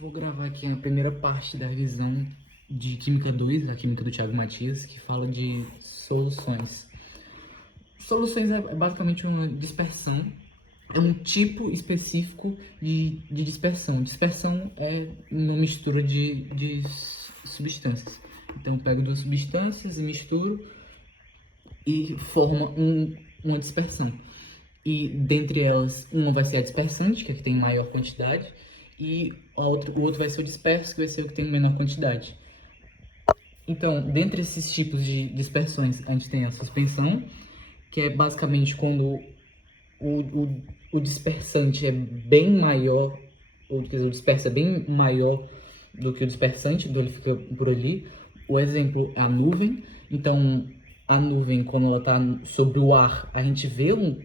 Vou gravar aqui a primeira parte da revisão de Química 2, a Química do Thiago Matias, que fala de soluções. Soluções é basicamente uma dispersão, é um tipo específico de dispersão. Dispersão é uma mistura de substâncias. Então eu pego duas substâncias e misturo e forma uma dispersão. E dentre elas, uma vai ser a dispersante, que é a que tem maior quantidade, e o outro vai ser o disperso, que vai ser o que tem menor quantidade. Então, dentre esses tipos de dispersões, a gente tem a suspensão, que é basicamente quando o dispersante é bem maior, ou quer dizer, o disperso é bem maior do que o dispersante, então ele fica por ali. O exemplo é a nuvem. Então, a nuvem, quando ela está sobre o ar, a gente vê um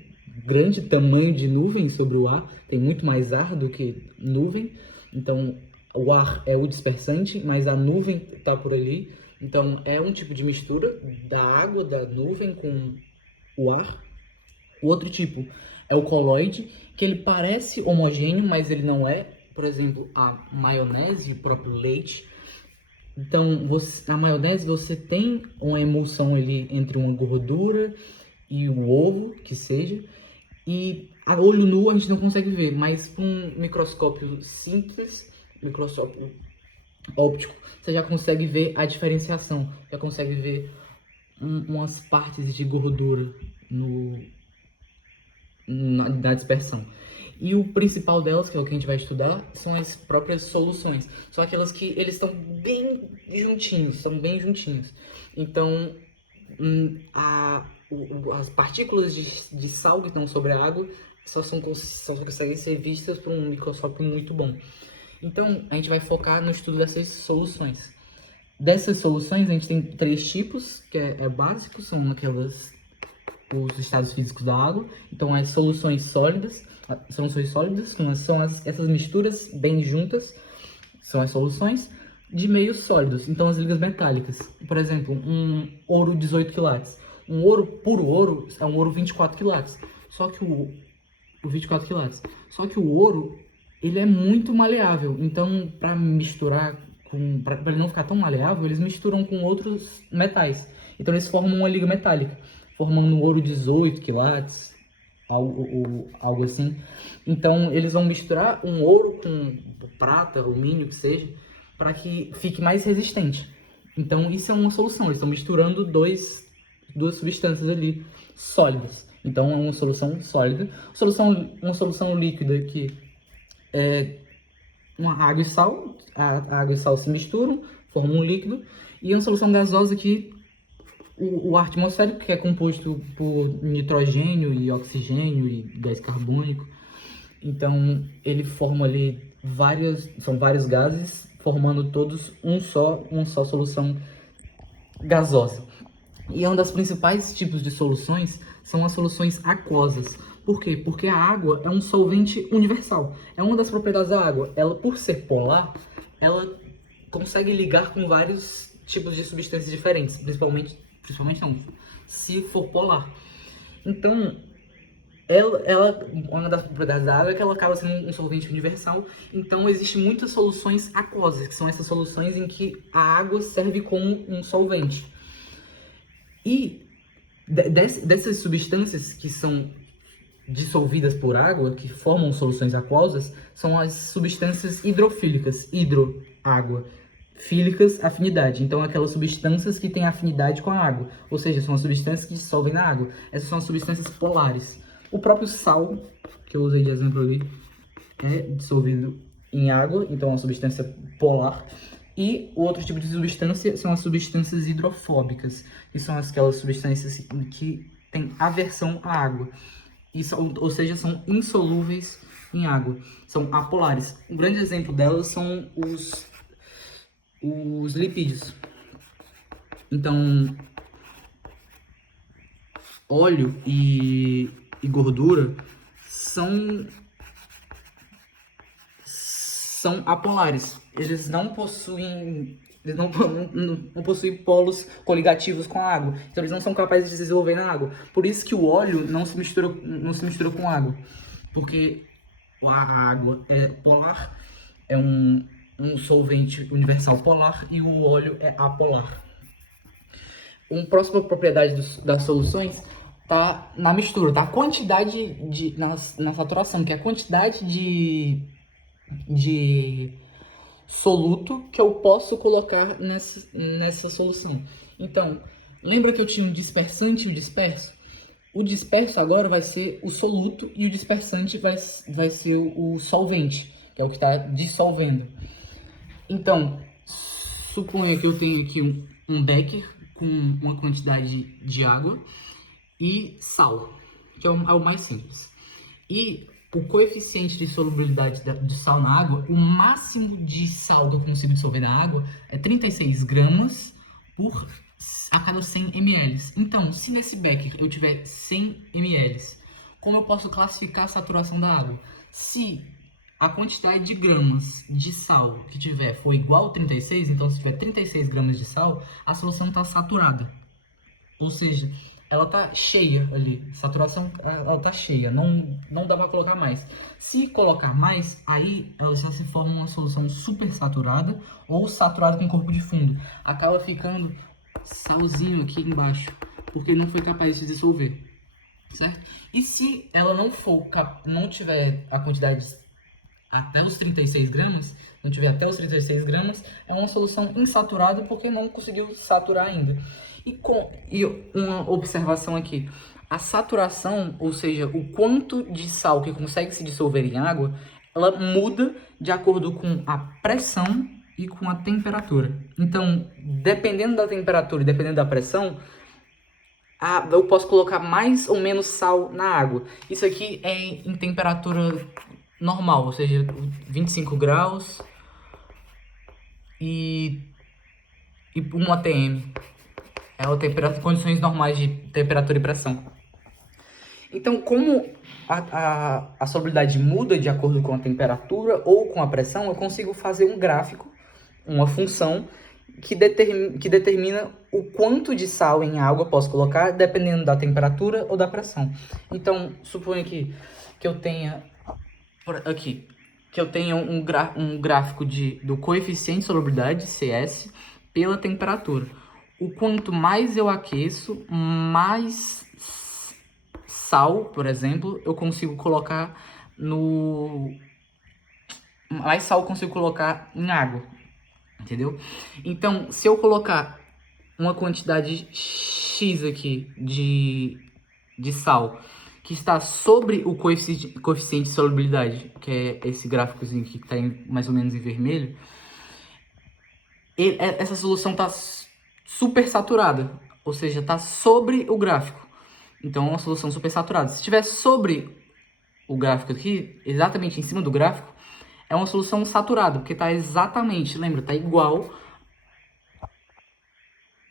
grande tamanho de nuvem sobre o ar, tem muito mais ar do que nuvem. Então, o ar é o dispersante, mas a nuvem está por ali. Então, é um tipo de mistura da água, da nuvem com o ar. O outro tipo é o coloide, que ele parece homogêneo, mas ele não é. Por exemplo, a maionese, o próprio leite. Então, na maionese você tem uma emulsão ali entre uma gordura e o ovo, que seja. E a olho nu a gente não consegue ver, mas com um microscópio simples, microscópio óptico, você já consegue ver a diferenciação. Já consegue ver umas partes de gordura na dispersão. E o principal delas, que é o que a gente vai estudar, são as próprias soluções. São aquelas que eles estão bem juntinhos, são bem juntinhos. Então, as partículas de sal que estão sobre a água só conseguem ser vistas por um microscópio muito bom. Então, a gente vai focar no estudo dessas soluções. Dessas soluções, a gente tem três tipos, que é básico, são aquelas os estados físicos da água. Então, as soluções sólidas, essas misturas bem juntas, são as soluções de meios sólidos. Então, as ligas metálicas. Por exemplo, um ouro 18 quilates. Um ouro, puro ouro, é um ouro 24 quilates. Só que o 24 quilates. Só que o ouro, ele é muito maleável. Então, para misturar, para ele não ficar tão maleável, eles misturam com outros metais. Então, eles formam uma liga metálica, formando um ouro 18 quilates, algo assim. Então, eles vão misturar um ouro com prata, alumínio, que seja, para que fique mais resistente. Então, isso é uma solução. Eles estão misturando duas substâncias ali sólidas. Então, é uma solução sólida. Uma solução líquida que é uma água e sal. A água e sal se misturam, formam um líquido. E uma solução gasosa que o ar atmosférico, que é composto por nitrogênio e oxigênio e gás carbônico. Então, ele forma ali são vários gases, formando todos uma só solução gasosa. E um dos principais tipos de soluções são as soluções aquosas. Por quê? Porque a água é um solvente universal. É uma das propriedades da água. Ela, por ser polar, ela consegue ligar com vários tipos de substâncias diferentes, principalmente não, se for polar. Então, uma das propriedades da água é que ela acaba sendo um solvente universal. Então, existem muitas soluções aquosas, que são essas soluções em que a água serve como um solvente. E dessas substâncias que são dissolvidas por água, que formam soluções aquosas, são as substâncias hidrofílicas. Água. Fílicas, afinidade. Então, aquelas substâncias que têm afinidade com a água. Ou seja, são as substâncias que dissolvem na água. Essas são as substâncias polares. O próprio sal, que eu usei de exemplo ali, é dissolvido em água, então é uma substância polar. E o outro tipo de substância são as substâncias hidrofóbicas, que são aquelas substâncias que têm aversão à água, ou seja, são insolúveis em água, são apolares. Um grande exemplo delas são os lipídios. Então, óleo e gordura são apolares. Eles não possuem polos coligativos com a água. Então eles não são capazes de se desenvolver na água. Por isso que o óleo não se mistura com água. Porque a água é polar, é um um solvente universal polar e o óleo é apolar. Uma próxima propriedade das soluções tá na mistura, tá? A quantidade na saturação, que é a quantidade de soluto que eu posso colocar nessa solução. Então, lembra que eu tinha o dispersante e o disperso? O disperso agora vai ser o soluto e o dispersante vai ser o solvente, que é o que está dissolvendo. Então, suponha que eu tenho aqui um becker com uma quantidade de água e sal, que é o mais simples. E o coeficiente de solubilidade de sal na água, o máximo de sal que eu consigo dissolver na água é 36 gramas a cada 100 ml. Então, se nesse becker eu tiver 100 ml, como eu posso classificar a saturação da água? Se a quantidade de gramas de sal que tiver for igual a 36, então se tiver 36 gramas de sal, a solução está saturada. Ou seja, ela tá cheia ali, saturação, ela tá cheia, não dá para colocar mais. Se colocar mais, aí ela já se forma uma solução super saturada ou saturada com corpo de fundo. Acaba ficando salzinho aqui embaixo, porque não foi capaz de dissolver, certo? E se ela não tiver a quantidade até os 36 gramas, não tiver até os 36 gramas, é uma solução insaturada porque não conseguiu saturar ainda. E uma observação aqui, a saturação, ou seja, o quanto de sal que consegue se dissolver em água, ela muda de acordo com a pressão e com a temperatura. Então, dependendo da temperatura e dependendo da pressão, eu posso colocar mais ou menos sal na água. Isso aqui é em temperatura normal, ou seja, 25 graus e 1 atm. É a condições normais de temperatura e pressão. Então, como a solubilidade muda de acordo com a temperatura ou com a pressão, eu consigo fazer um gráfico, uma função, que determina o quanto de sal em água eu posso colocar, dependendo da temperatura ou da pressão. Então, suponha que eu tenha aqui, que eu tenha um gráfico do coeficiente de solubilidade, CS, pela temperatura. O quanto mais eu aqueço, mais sal, por exemplo, eu consigo colocar mais sal eu consigo colocar em água, entendeu? Então, se eu colocar uma quantidade X aqui de sal que está sobre o coeficiente de solubilidade, que é esse gráficozinho aqui que está mais ou menos em vermelho, essa solução está super saturada, ou seja, está sobre o gráfico. Então é uma solução super saturada. Se estiver sobre o gráfico aqui, exatamente em cima do gráfico, é uma solução saturada, porque está exatamente, lembra, está igual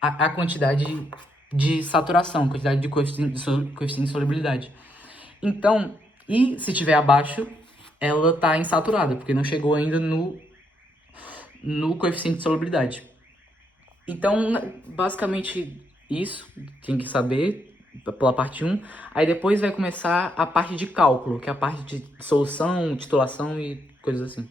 a quantidade de saturação, quantidade de coeficiente de solubilidade. Então, e se estiver abaixo, ela está insaturada, porque não chegou ainda no coeficiente de solubilidade. Então, basicamente isso, tem que saber pela parte 1. Aí depois vai começar a parte de cálculo, que é a parte de solução, titulação e coisas assim.